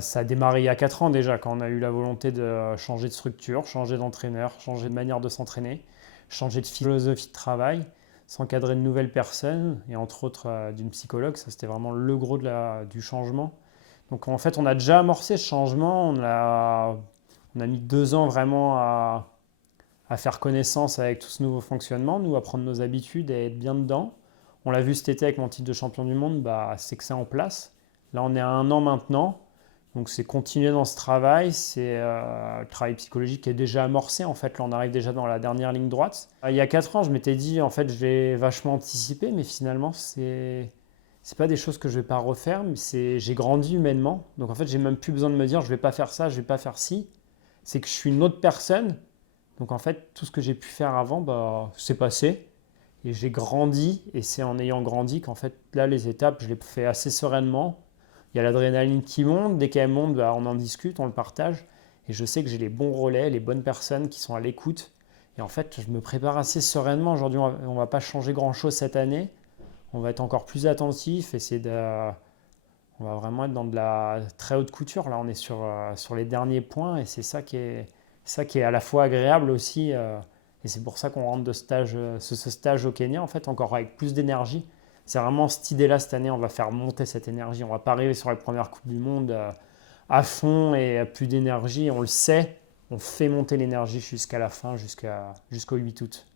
Ça a démarré il y a 4 ans déjà, quand on a eu la volonté de changer de structure, changer d'entraîneur, changer de manière de s'entraîner, changer de philosophie de travail, s'encadrer de nouvelles personnes, et entre autres d'une psychologue. Ça, c'était vraiment le gros du changement. Donc en fait, on a déjà amorcé ce changement. On a mis 2 ans vraiment à faire connaissance avec tout ce nouveau fonctionnement, nous, à prendre nos habitudes et être bien dedans. On l'a vu cet été avec mon titre de champion du monde, c'est que c'est en place. Là, on est à 1 an maintenant. Donc c'est continuer dans ce travail, c'est le travail psychologique qui est déjà amorcé. En fait, là, on arrive déjà dans la dernière ligne droite. Il y a 4 ans, je m'étais dit, en fait, je vais vachement anticiper, mais finalement, c'est pas des choses que je vais pas refaire, mais j'ai grandi humainement. Donc en fait, j'ai même plus besoin de me dire, je vais pas faire ça, je vais pas faire ci. C'est que je suis une autre personne. Donc en fait, tout ce que j'ai pu faire avant, c'est passé. Et j'ai grandi, et c'est en ayant grandi qu'en fait, là, les étapes, je les fais assez sereinement. Il y a l'adrénaline qui monte, dès qu'elle monte, on en discute, on le partage. Et je sais que j'ai les bons relais, les bonnes personnes qui sont à l'écoute. Et en fait, je me prépare assez sereinement. Aujourd'hui, on va pas changer grand-chose cette année. On va être encore plus attentif, on va vraiment être dans de la très haute couture. Là, on est sur les derniers points, et c'est ça qui est à la fois agréable aussi. Et c'est pour ça qu'on rentre de ce stage au Kenya, en fait, encore avec plus d'énergie. C'est vraiment cette idée-là, cette année, on va faire monter cette énergie. On ne va pas arriver sur les premières Coupes du Monde à fond et à plus d'énergie. On le sait, on fait monter l'énergie jusqu'à la fin, jusqu'au 8 août.